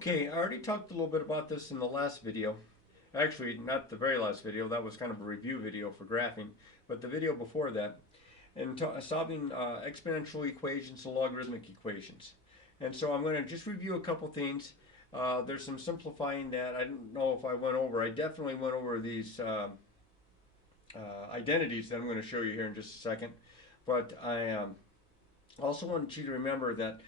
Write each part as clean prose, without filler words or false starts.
Okay, I already talked a little bit about this in the last video. Actually, not the very last video. That was kind of a review video for graphing. But the video before that, and solving exponential equations and logarithmic equations. And so I'm going to just review a couple things. There's some simplifying that I don't know if I went over. I definitely went over these identities that I'm going to show you here in just a second. But I also want you to remember that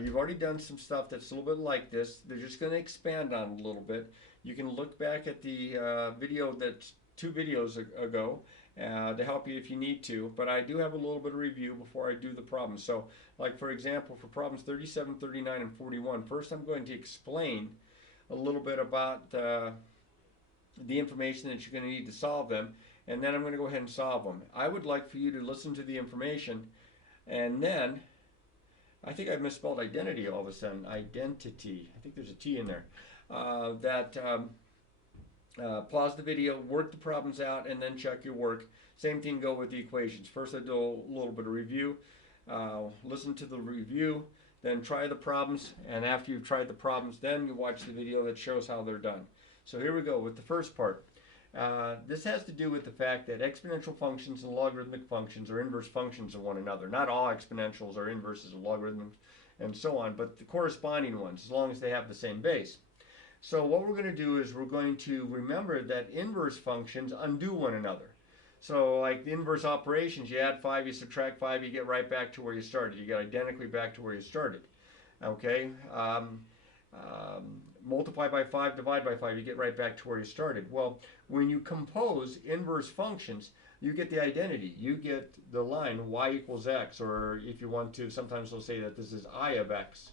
you've already done some stuff that's a little bit like this. They're just going to expand on it a little bit. You can look back at the video that's 2 videos ago to help you if you need to. But I do have a little bit of review before I do the problems. So, like for example, for problems 37, 39, and 41, first I'm going to explain a little bit about the information that you're going to need to solve them. And then I'm going to go ahead and solve them. I would like for you to listen to the information and then I think I've misspelled identity all of a sudden. Identity. I think there's a T in there. Pause the video, work the problems out, and then check your work. Same thing go with the equations. First I do a little bit of review. Listen to the review, then try the problems, and after you've tried the problems, then you watch the video that shows how they're done. So here we go with the first part. This has to do with the fact that exponential functions and logarithmic functions are inverse functions of one another. Not all exponentials are inverses of logarithms and so on, but the corresponding ones, as long as they have the same base. So what we're going to do is we're going to remember that inverse functions undo one another. So like the inverse operations, you add 5, you subtract 5, you get right back to where you started. You get identically back to where you started. Okay? Multiply by 5, divide by 5, you get right back to where you started. Well, when you compose inverse functions, you get the identity. You get the line y equals x, or if you want to, sometimes they'll say that this is I of x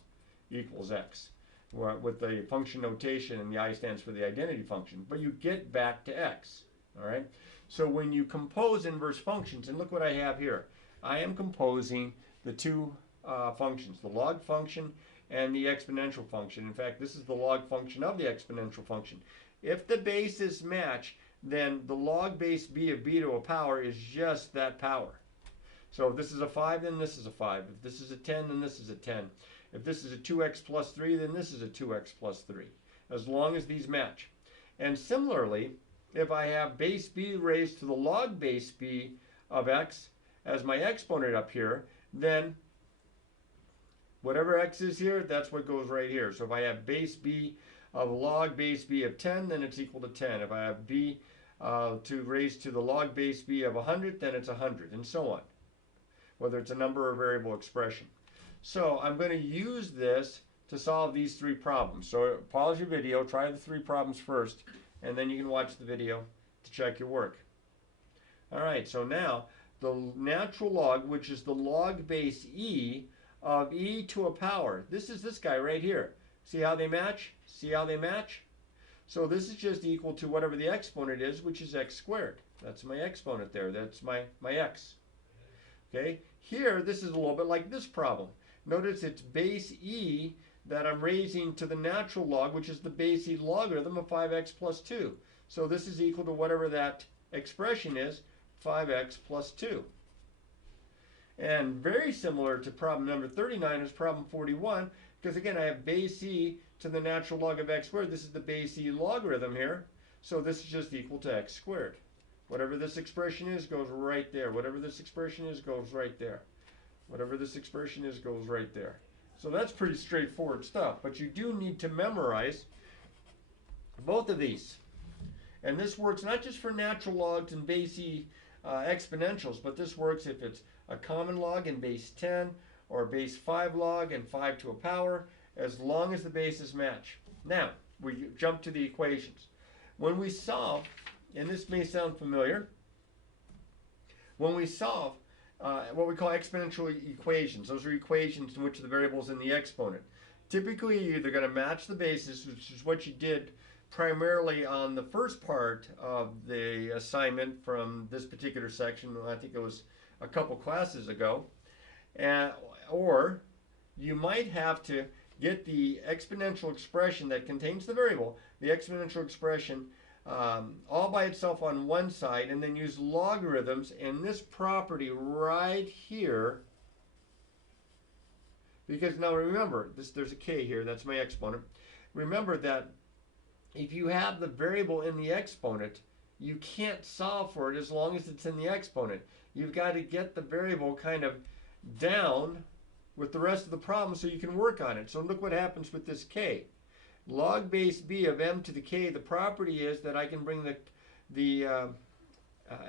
equals x, with the function notation, and the I stands for the identity function. But you get back to x, all right? So when you compose inverse functions, and look what I have here. I am composing the two functions, the log function and the exponential function. In fact, this is the log function of the exponential function. If the bases match, then the log base b of b to a power is just that power. So if this is a 5, then this is a 5. If this is a 10, then this is a 10. If this is a 2x plus 3, then this is a 2x plus 3, as long as these match. And similarly, if I have base b raised to the log base b of x as my exponent up here, then whatever x is here, that's what goes right here. So if I have base b of log base b of 10, then it's equal to 10. If I have b to raise to the log base b of 100, then it's 100, and so on, whether it's a number or variable expression. So I'm going to use this to solve these 3 problems. So pause your video, try the 3 problems first, and then you can watch the video to check your work. All right, so now the natural log, which is the log base e of e to a power. This is this guy right here. See how they match? See how they match? So this is just equal to whatever the exponent is, which is x squared. That's my exponent there. That's my x. Okay? Here, this is a little bit like this problem. Notice it's base e that I'm raising to the natural log, which is the base e logarithm of 5x plus 2. So this is equal to whatever that expression is, 5x plus 2. And very similar to problem number 39 is problem 41, because again I have base e to the natural log of x squared. This is the base e logarithm here, so this is just equal to x squared. Whatever this expression is goes right there. Whatever this expression is goes right there. Whatever this expression is goes right there. So that's pretty straightforward stuff, but you do need to memorize both of these. And this works not just for natural logs and base e exponentials, but this works if it's a common log in base 10 or base 5 log and 5 to a power, as long as the bases match. Now, we jump to the equations. When we solve, and this may sound familiar, when we solve what we call exponential equations, those are equations in which the variable is in the exponent. Typically, you're either going to match the bases, which is what you did primarily on the first part of the assignment from this particular section. I think it was a couple classes ago. Or you might have to get the exponential expression that contains the variable, the exponential expression, all by itself on one side, and then use logarithms and this property right here. Because now remember, there's a k here, that's my exponent. remember that if you have the variable in the exponent, you can't solve for it as long as it's in the exponent. You've got to get the variable kind of down with the rest of the problem so you can work on it. So look what happens with this k. Log base b of m to the k, the property is that I can bring the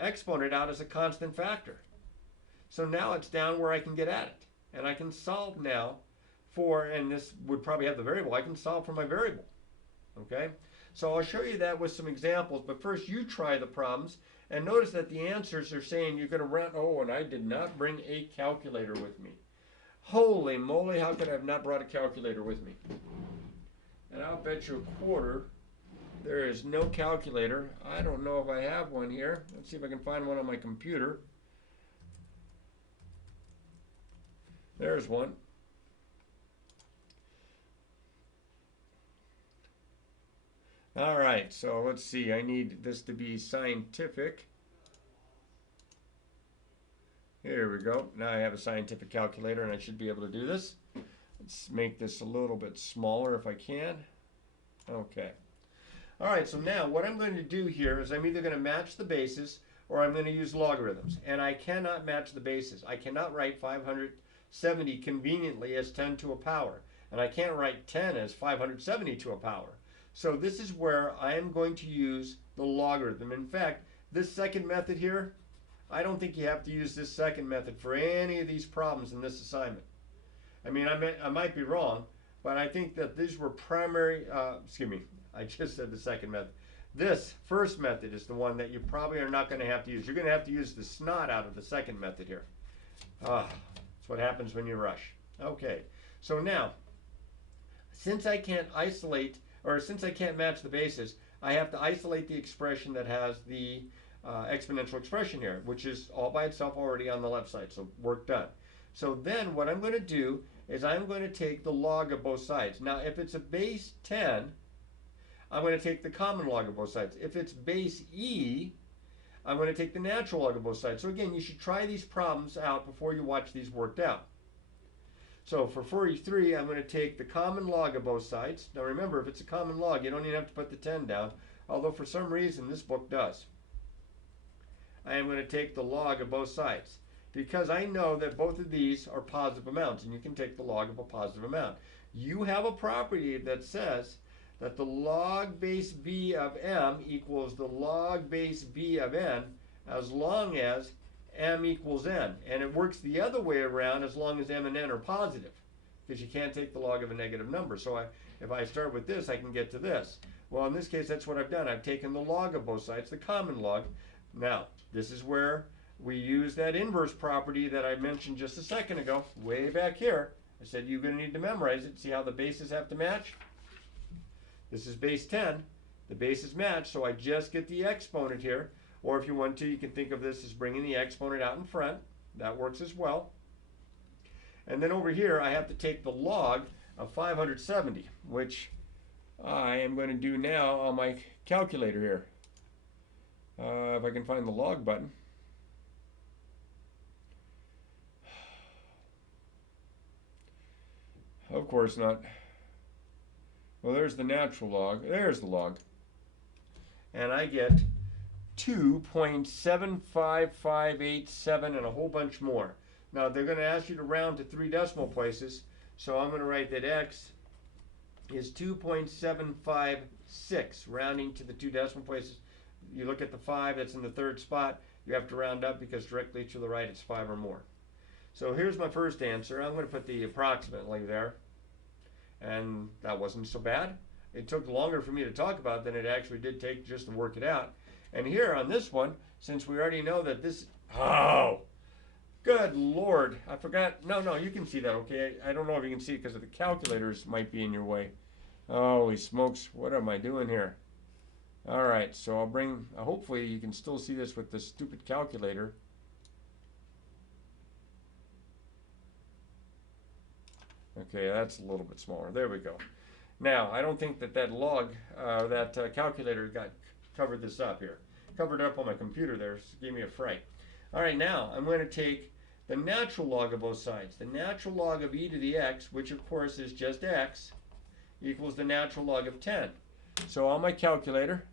exponent out as a constant factor. So now it's down where I can get at it. And I can solve now for, and this would probably have the variable, I can solve for my variable. Okay? So I'll show you that with some examples, but first you try the problems and notice that the answers are saying you're going to run, oh, and I did not bring a calculator with me. Holy moly, how could I have not brought a calculator with me? And I'll bet you a quarter there is no calculator. I don't know if I have one here. Let's see if I can find one on my computer. There's one. All right, so let's see. I need this to be scientific. Here we go. Now I have a scientific calculator and I should be able to do this. Let's make this a little bit smaller if I can. Okay. All right, so now what I'm going to do here is I'm either going to match the bases or I'm going to use logarithms. And I cannot match the bases. I cannot write 570 conveniently as 10 to a power. And I can't write 10 as 570 to a power. So this is where I am going to use the logarithm. In fact, this second method here, I don't think you have to use this second method for any of these problems in this assignment. I mean, I might be wrong, but I think that these were primary, excuse me, I just said the second method. This first method is the one that you probably are not going to have to use. You're going to have to use the snot out of the second method here. That's what happens when you rush. Okay, so now, since I can't isolate, or since I can't match the bases, I have to isolate the expression that has the exponential expression here, which is all by itself already on the left side, so work done. So then what I'm going to do is I'm going to take the log of both sides. Now if it's a base 10, I'm going to take the common log of both sides. If it's base e, I'm going to take the natural log of both sides. So again, you should try these problems out before you watch these worked out. So for 43, I'm going to take the common log of both sides. Now remember, if it's a common log, you don't even have to put the 10 down, although for some reason this book does. I am going to take the log of both sides because I know that both of these are positive amounts, and you can take the log of a positive amount. You have a property that says that the log base b of m equals the log base b of n as long as m equals n. And it works the other way around as long as m and n are positive, because you can't take the log of a negative number. So if I start with this, I can get to this. Well, in this case, that's what I've done. I've taken the log of both sides, the common log. Now, this is where we use that inverse property that I mentioned just a second ago, way back here. I said you're going to need to memorize it. See how the bases have to match? This is base 10. The bases match, so I just get the exponent here. Or if you want to, you can think of this as bringing the exponent out in front. That works as well. And then over here, I have to take the log of 570, which I am going to do now on my calculator here. If I can find the log button. Of course not. Well, there's the natural log. There's the log. And I get 2.75587 and a whole bunch more. Now, they're going to ask you to round to 3 decimal places, so I'm going to write that x is 2.756, rounding to the 2 decimal places. You look at the 5 that's in the third spot, you have to round up because directly to the right it's 5 or more. So here's my first answer. I'm going to put the approximately there. And that wasn't so bad. It took longer for me to talk about than it actually did take just to work it out. And here on this one, since we already know that this, oh, good Lord, I forgot. No, you can see that, okay? I don't know if you can see it because the calculators might be in your way. Holy smokes, what am I doing here? All right, so I'll bring, hopefully you can still see this with this stupid calculator. Okay, that's a little bit smaller. There we go. Now, I don't think that calculator covered this up here. Covered up on my computer there, so gave me a fright. All right, now I'm going to take the natural log of both sides. The natural log of e to the x, which of course is just x, equals the natural log of 10. So on my calculator,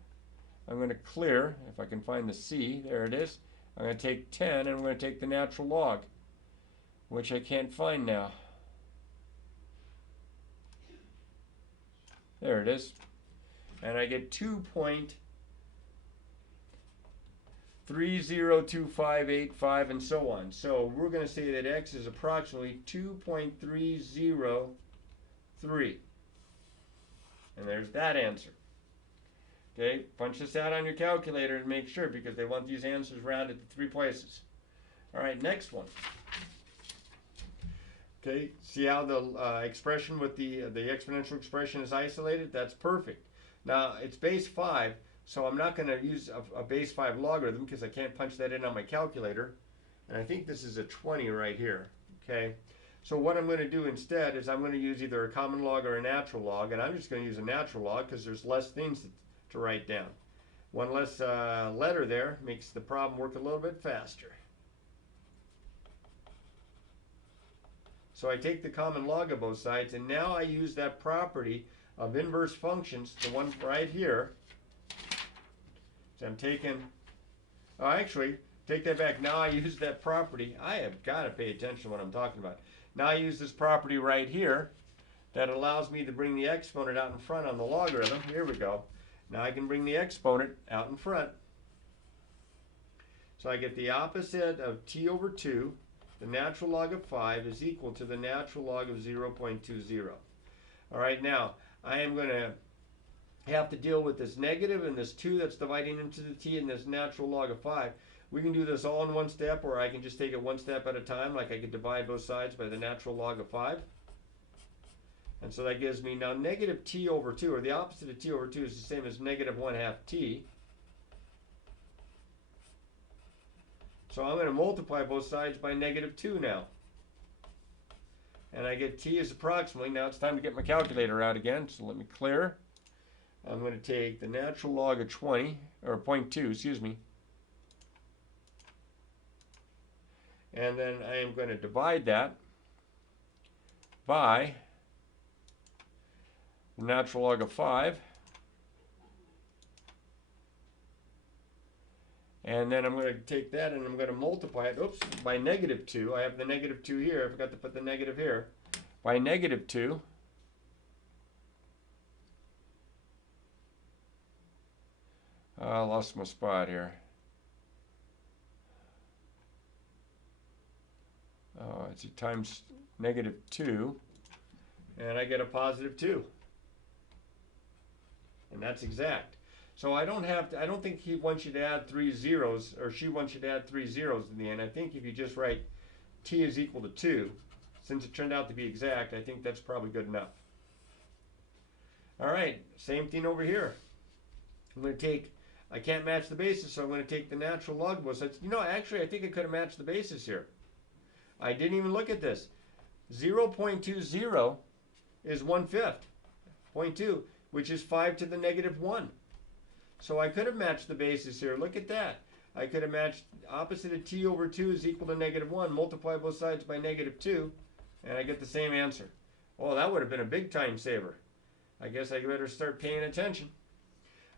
I'm going to clear, if I can find the C, there it is. I'm going to take 10 and I'm going to take the natural log, which I can't find now. There it is. And I get 2.302585 and so on. So we're going to say that x is approximately 2.303. And there's that answer. Okay, punch this out on your calculator and make sure, because they want these answers rounded to 3 places. All right, next one. Okay, see how the expression with the exponential expression is isolated? That's perfect. Now, it's base 5, so I'm not going to use a base 5 logarithm because I can't punch that in on my calculator. And I think this is a 20 right here. Okay, so what I'm going to do instead is I'm going to use either a common log or a natural log, and I'm just going to use a natural log because there's less things to write down. One less letter there makes the problem work a little bit faster. So I take the common log of both sides, and now I use that property of inverse functions, the one right here. So I'm taking, oh, actually, take that back. Now I use that property. I have got to pay attention to what I'm talking about. Now I use this property right here that allows me to bring the exponent out in front on the logarithm. Here we go. Now I can bring the exponent out in front. So I get the opposite of t over 2. The natural log of 5 is equal to the natural log of 0.20. All right, now I am going to have to deal with this negative and this 2 that's dividing into the t and this natural log of 5. We can do this all in one step, or I can just take it one step at a time, like I could divide both sides by the natural log of 5. And so that gives me now negative t over 2, or the opposite of t over 2 is the same as negative 1/2 t. So I'm going to multiply both sides by negative 2 now. And I get t is approximately, now it's time to get my calculator out again, so let me clear. I'm going to take the natural log of 20, or 0.2, excuse me. And then I am going to divide that by the natural log of 5. And then I'm going to take that and I'm going to multiply it, oops, by negative 2. I have the negative 2 here. I forgot to put the negative here. By negative 2. I lost my spot here. It's times negative 2. And I get a positive 2. And that's exact. So I don't think he wants you to add 3 zeros, or she wants you to add 3 zeros in the end. I think if you just write t is equal to 2, since it turned out to be exact, I think that's probably good enough. All right, same thing over here. I'm going to take, I can't match the basis, so I'm going to take the natural log of both sides. You know, actually, I think I could have matched the basis here. I didn't even look at this. 0.20 is 1/5, 0.2, which is 5 to the negative 1. So I could have matched the basis here. Look at that. I could have matched opposite of t over 2 is equal to negative 1. Multiply both sides by negative 2, and I get the same answer. Oh, that would have been a big time saver. I guess I better start paying attention.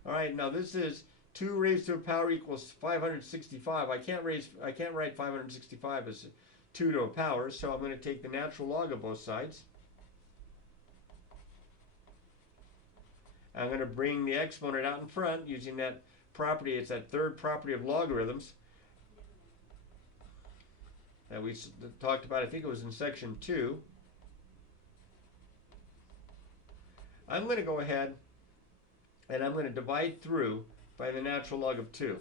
All right, now this is 2 raised to a power equals 565. I can't write 565 as 2 to a power, so I'm going to take the natural log of both sides. I'm going to bring the exponent out in front using that property. It's that third property of logarithms that we talked about. I think it was in section 2. I'm going to go ahead and I'm going to divide through by the natural log of 2.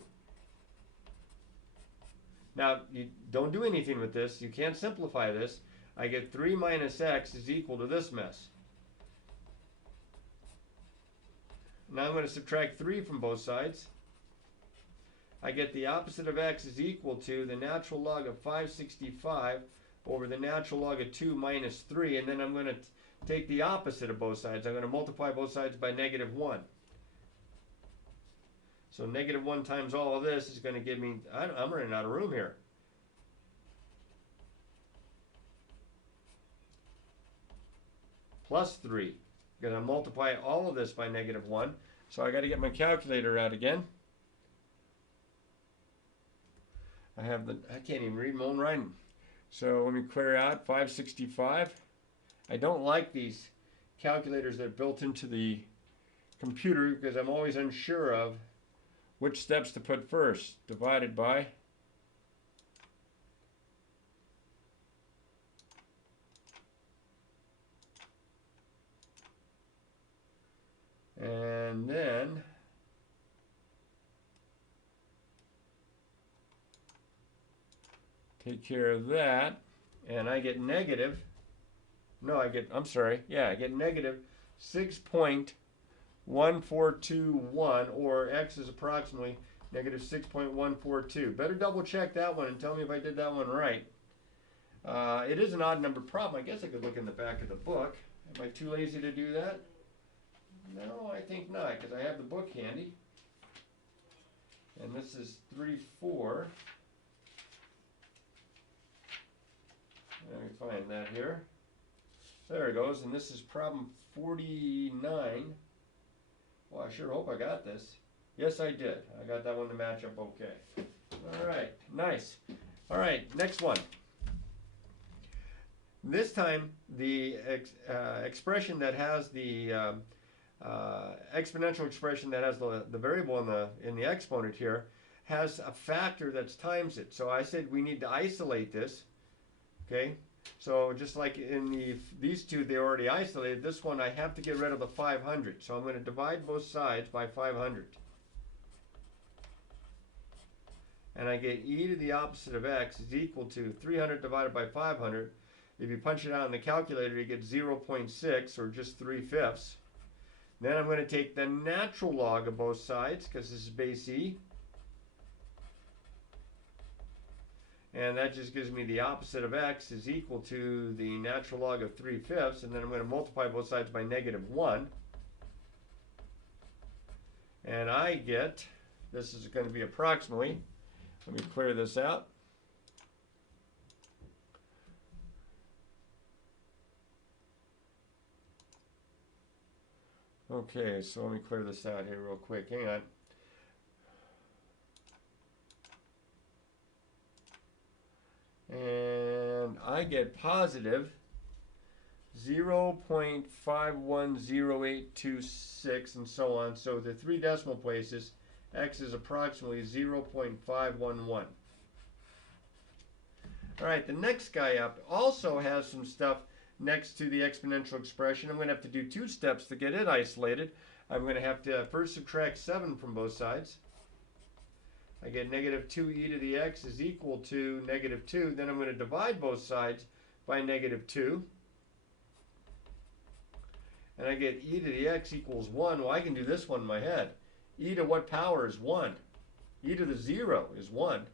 Now, you don't do anything with this. You can't simplify this. I get 3 minus x is equal to this mess. Now I'm going to subtract 3 from both sides. I get the opposite of x is equal to the natural log of 565 over the natural log of 2 minus 3. And then I'm going to take the opposite of both sides. I'm going to multiply both sides by negative 1. So negative 1 times all of this is going to give me, I'm running out of room here. Plus 3. going to multiply all of this by -1. So I got to get my calculator out again. I can't even read my own writing. So let me clear out 565. I don't like these calculators that are built into the computer because I'm always unsure of which steps to put first. Divided by and then take care of that, and I get negative. No, I get negative 6.1421, or x is approximately negative 6.142. Better double check that one and tell me if I did that one right. It is an odd number problem. I guess I could look in the back of the book. Am I too lazy to do that? No, I think not, because I have the book handy. And this is 3-4. Let me find that here. There it goes, and this is problem 49. Well, I sure hope I got this. Yes, I did. I got that one to match up okay. All right, nice. All right, next one. This time, the expression that has the exponential expression that has the variable in the exponent here has a factor that's times it. So I said we need to isolate this. Okay, so just like in these two, they already isolated. This one, I have to get rid of the 500. So I'm going to divide both sides by 500. And I get e to the opposite of x is equal to 300 divided by 500. If you punch it out in the calculator, you get 0.6, or just 3/5. Then I'm going to take the natural log of both sides, because this is base e. And that just gives me the opposite of x is equal to the natural log of 3/5, and then I'm going to multiply both sides by -1. And I get, this is going to be approximately, let me clear this out. Okay, so let me clear this out here real quick. Hang on. And I get positive 0.510826 and so on. So the 3 decimal places, x is approximately 0.511. All right, the next guy up also has some stuff next to the exponential expression. I'm going to have to do 2 steps to get it isolated. I'm going to have to first subtract 7 from both sides. I get negative 2e to the x is equal to -2. Then I'm going to divide both sides by -2. And I get e to the x equals 1. Well, I can do this one in my head. E to what power is 1? E to the 0 is 1.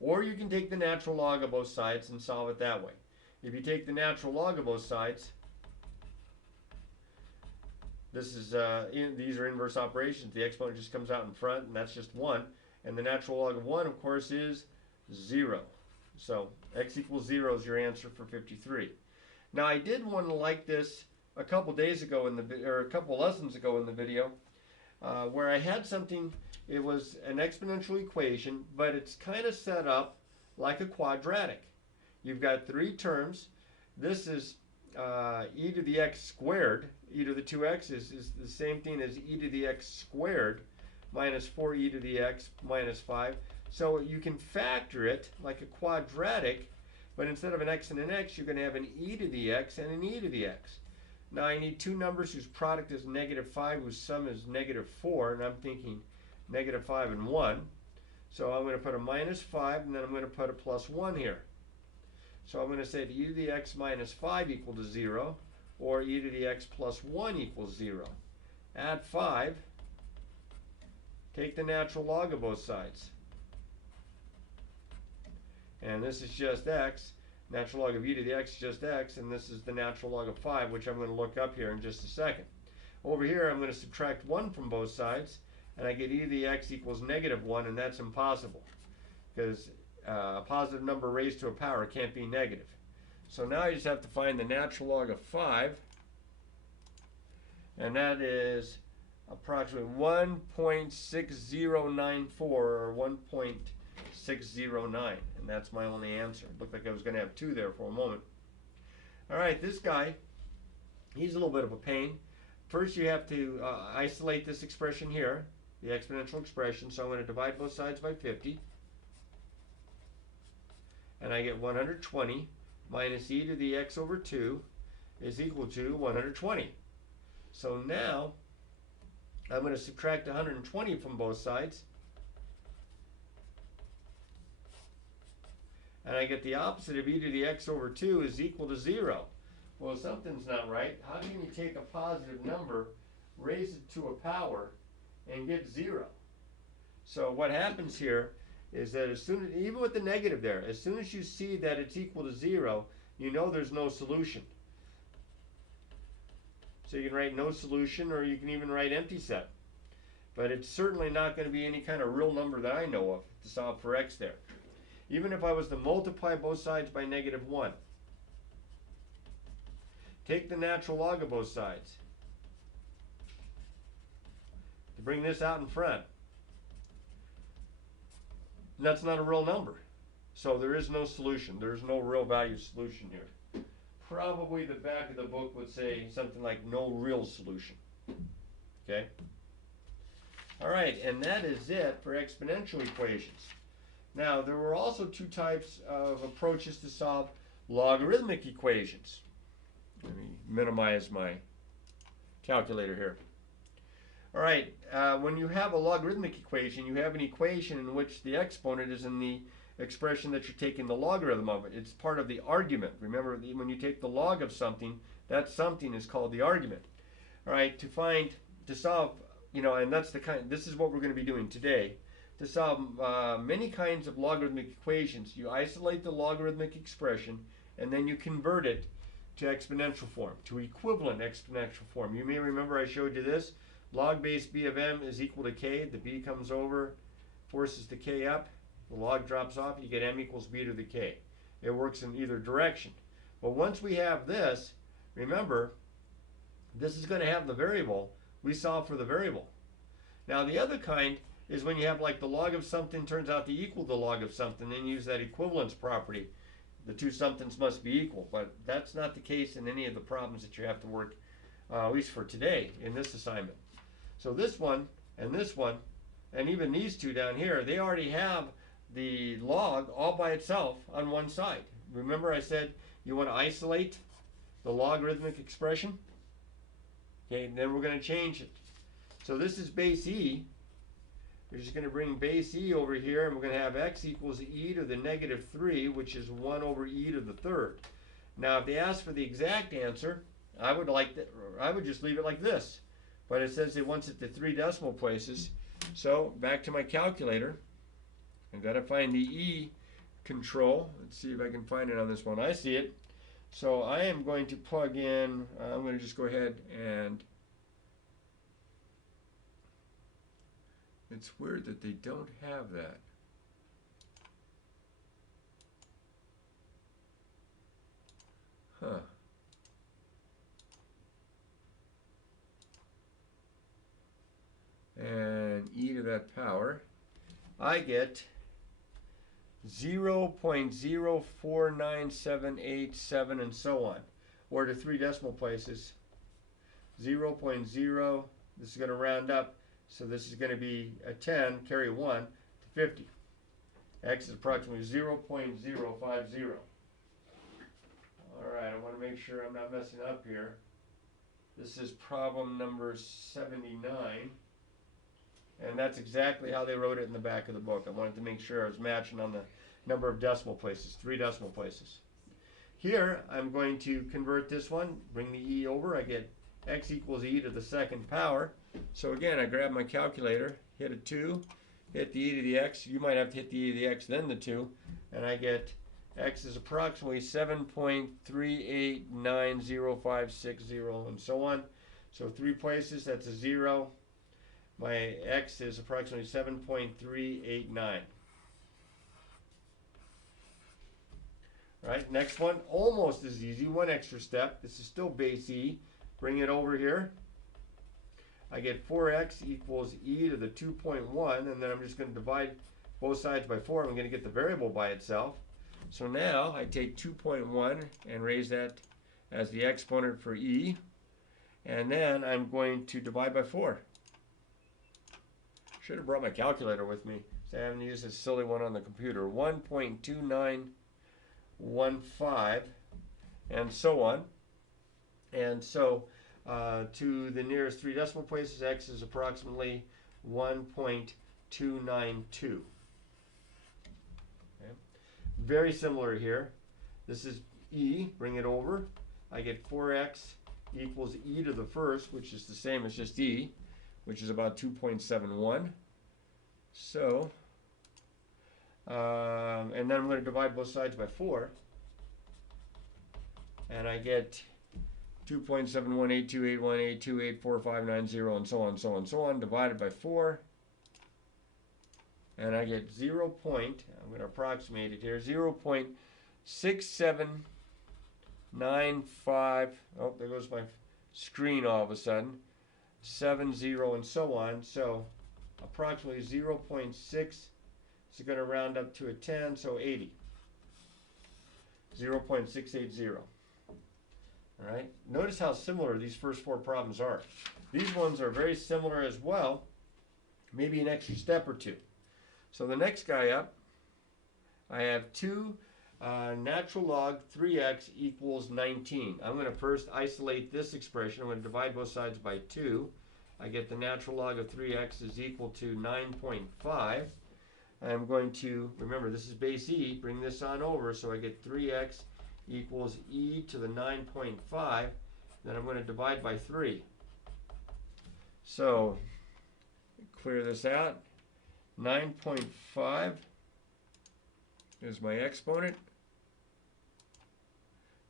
Or you can take the natural log of both sides and solve it that way. If you take the natural log of both sides, this is these are inverse operations. The exponent just comes out in front, and that's just 1. And the natural log of 1, of course, is 0. So x equals 0 is your answer for 53. Now, I did one like this a couple days ago or a couple lessons ago in the video, where I had something. It was an exponential equation, but it's kind of set up like a quadratic. You've got 3 terms. This is e to the x squared. E to the 2x's is the same thing as e to the x squared minus 4e to the x minus 5. So you can factor it like a quadratic, but instead of an x and an x, you're going to have an e to the x and an e to the x. Now I need 2 numbers whose product is -5, whose sum is -4, and I'm thinking -5 and 1. So I'm going to put a -5, and then I'm going to put a +1 here. So I'm going to say that e to the x minus 5 equal to 0, or e to the x plus 1 equals 0. Add 5. Take the natural log of both sides. And this is just x. Natural log of e to the x is just x, and this is the natural log of 5, which I'm going to look up here in just a second. Over here, I'm going to subtract 1 from both sides, and I get e to the x equals -1, and that's impossible, because a positive number raised to a power can't be negative. So now I just have to find the natural log of 5, And that is approximately 1.6094 or 1.609. And that's my only answer. Looked like I was going to have 2 there for a moment. All right, this guy, he's a little bit of a pain. First, you have to isolate this expression here, the exponential expression. So I'm going to divide both sides by 50. And I get 120 minus e to the x over 2 is equal to 120. So now I'm going to subtract 120 from both sides. And I get the opposite of e to the x over 2 is equal to 0. Well, something's not right. How can you take a positive number, raise it to a power, and get 0? So what happens here is that as soon as, even with the negative there, as soon as you see that it's equal to 0, you know there's no solution. So you can write no solution, or you can even write empty set. But it's certainly not going to be any kind of real number that I know of to solve for x there. Even if I was to multiply both sides by -1. Take the natural log of both sides. To bring this out in front. That's not a real number. So there is no solution. There is no real value solution here. Probably the back of the book would say something like no real solution. Okay? All right, and that is it for exponential equations. Now, there were also 2 types of approaches to solve logarithmic equations. Let me minimize my calculator here. All right, when you have a logarithmic equation, you have an equation in which the exponent is in the expression that you're taking the logarithm of it. It's part of the argument. Remember, when you take the log of something, that something is called the argument. All right, to solve, and that's this is what we're going to be doing today. To solve many kinds of logarithmic equations, you isolate the logarithmic expression, and then you convert it to exponential form, to equivalent exponential form. You may remember I showed you this. Log base b of m is equal to k. The b comes over, forces the k up. The log drops off. You get m equals b to the k. It works in either direction. But once we have this, remember, this is going to have the variable. We solve for the variable. Now the other kind is when you have like the log of something turns out to equal the log of something, then use that equivalence property. The 2 somethings must be equal, but that's not the case in any of the problems that you have to work, at least for today, in this assignment. So this one, and even these 2 down here, they already have the log all by itself on one side. Remember I said you want to isolate the logarithmic expression? Okay, and then we're going to change it. So this is base e. We're just going to bring base e over here, and we're going to have x equals e to the -3, which is 1 over e to the 3rd. Now, if they ask for the exact answer, I would just leave it like this. But it says it wants it to 3 decimal places. So back to my calculator. I've got to find the e control. Let's see if I can find it on this one. I see it. So I am going to plug in. I'm going to just go ahead and. It's weird that they don't have that. Huh. And e to that power, I get 0.049787 and so on, or to 3 decimal places. 0.0, this is going to round up, so this is going to be a 10, carry 1 to 50. X is approximately 0.050. All right, I want to make sure I'm not messing up here. This is problem number 79. And that's exactly how they wrote it in the back of the book. I wanted to make sure I was matching on the number of decimal places, 3 decimal places. Here, I'm going to convert this one, bring the e over. I get x equals e to the 2nd power. So again, I grab my calculator, hit a 2, hit the e to the x. You might have to hit the e to the x, then the 2. And I get x is approximately 7.389056, and so on. So 3 places, that's a 0. My x is approximately 7.389. Right, next one, almost as easy, 1 extra step. This is still base e. Bring it over here. I get 4x equals e to the 2.1, and then I'm just going to divide both sides by 4. I'm going to get the variable by itself. So now I take 2.1 and raise that as the exponent for e, and then I'm going to divide by 4. Should have brought my calculator with me, so I haven't used this silly one on the computer. 1.2915, and so on. And so to the nearest 3 decimal places, x is approximately 1.292. Okay. Very similar here. This is e, bring it over. I get 4x equals e to the first, which is the same as just e, which is about 2.71. So, and then I'm going to divide both sides by 4. And I get 2.718281828459, and so on, so on, so on, divided by 4. And I get I'm going to approximate it here, 0.6795, oh, there goes my screen all of a sudden, 70, and so on. So approximately 0.6, it's going to round up to a 10, so 80. 0.680. All right. Notice how similar these first 4 problems are. These ones are very similar as well, maybe an extra step or 2. So the next guy up, I have 2 natural log 3x equals 19. I'm going to first isolate this expression. I'm going to divide both sides by 2. I get the natural log of 3x is equal to 9.5. I'm going to, remember this is base e, bring this on over, so I get 3x equals e to the 9.5. Then I'm going to divide by 3. So clear this out. 9.5 is my exponent.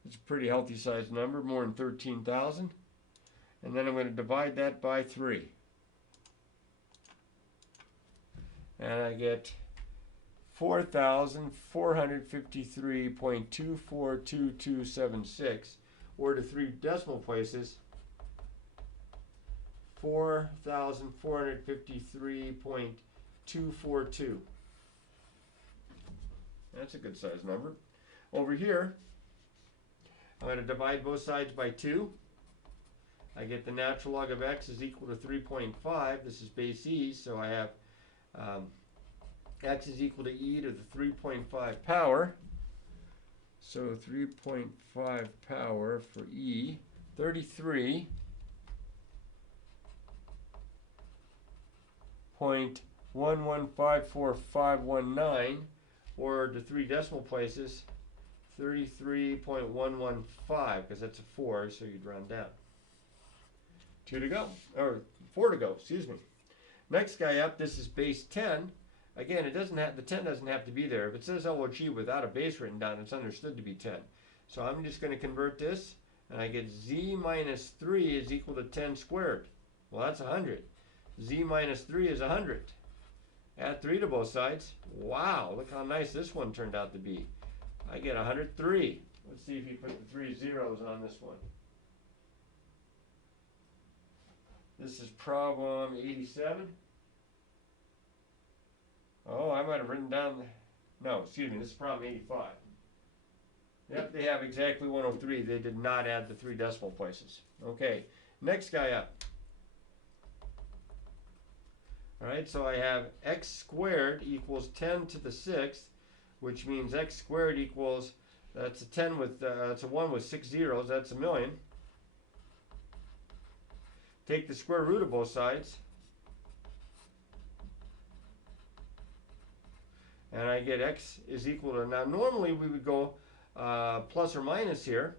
It's a pretty healthy sized number, more than 13,000. And then I'm going to divide that by 3. And I get 4,453.242276, or to 3 decimal places, 4,453.242. That's a good sized number. Over here, I'm going to divide both sides by 2. I get the natural log of x is equal to 3.5. This is base e, so I have x is equal to e to the 3.5 power. So 3.5 power for e, 33.1154519, or to 3 decimal places, 33.115, because that's a 4, so you'd round down. 2 to go, or 4 to go, excuse me. Next guy up, this is base 10. Again, it doesn't have, the 10 doesn't have to be there. If it says log without a base written down, it's understood to be 10. So I'm just going to convert this, and I get z minus 3 is equal to 10 squared. Well, that's 100. Z minus 3 is 100. Add 3 to both sides. Wow, look how nice this one turned out to be. I get 103. Let's see if you put the 3 zeros on this one. This is problem 87. Oh, I might have written down, no, excuse me, this is problem 85. Yep, they have exactly 103. They did not add the 3 decimal places. Okay, next guy up. All right, so I have x squared equals 10 to the 6th, which means x squared equals, that's a 10 with, that's a 1 with 6 zeros, that's a million. Take the square root of both sides. And I get x is equal to, now normally we would go plus or minus here.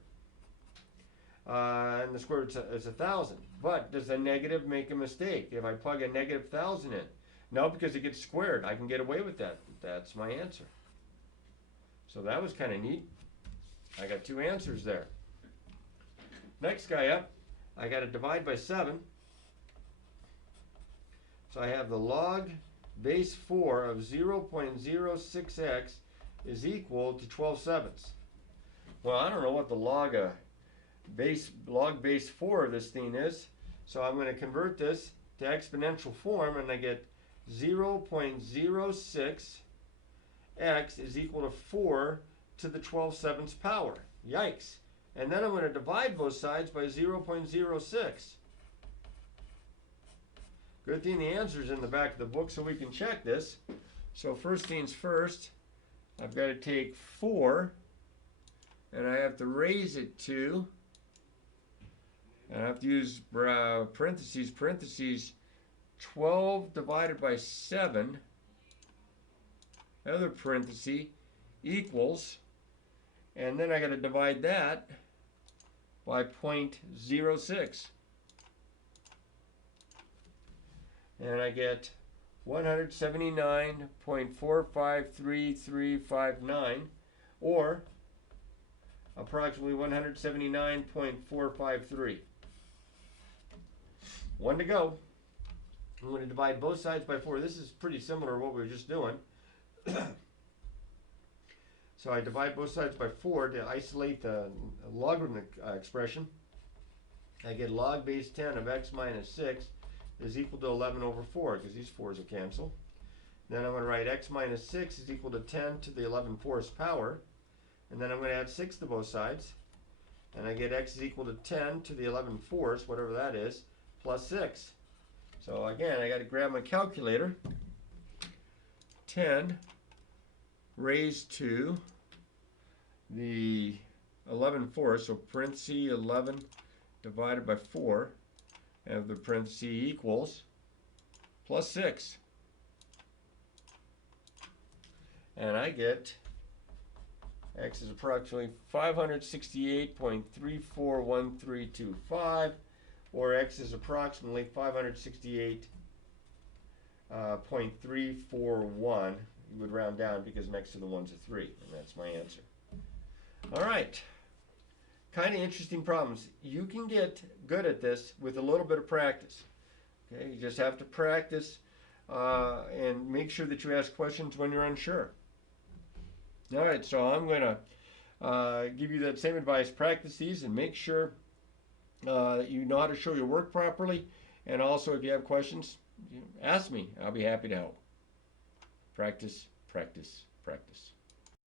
And the square root is 1,000. But does a negative make a mistake if I plug a negative 1,000 in? No, because it gets squared. I can get away with that. That's my answer. So that was kind of neat. I got 2 answers there. Next guy up, I got to divide by 7. So I have the log base 4 of 0.06x is equal to 12 sevenths. Well, I don't know what the log base 4 of this thing is. So I'm going to convert this to exponential form, and I get 0.06 x is equal to 4 to the 12/7 power. Yikes. And then I'm going to divide both sides by 0.06. Good thing the answer's in the back of the book so we can check this. So first things first, I've got to take 4, and I have to raise it to, and I have to use parentheses, 12 divided by 7, other parenthesis, equals, and then I got to divide that by 0.06. And I get 179.453359, or approximately 179.453. One to go. I'm going to divide both sides by 4. This is pretty similar to what we were just doing. So I divide both sides by 4 to isolate the logarithmic expression. I get log base 10 of x minus 6 is equal to 11 over 4, because these 4s will cancel. Then I'm going to write x minus 6 is equal to 10 to the 11/4 power. And then I'm going to add 6 to both sides. And I get x is equal to 10 to the 11/4, whatever that is, plus 6. So again, I got to grab my calculator. 10 raised to the 11/4, so parenthesis 11 divided by 4, and the parenthesis equals plus 6. And I get x is approximately 568.341325, or x is approximately 568.341. You would round down because next to the 1's a 3, and that's my answer. All right. Kind of interesting problems. You can get good at this with a little bit of practice. Okay, you just have to practice and make sure that you ask questions when you're unsure. All right, so I'm going to give you that same advice. Practice these and make sure that you know how to show your work properly. And also, if you have questions, ask me. I'll be happy to help. Practice, practice, practice.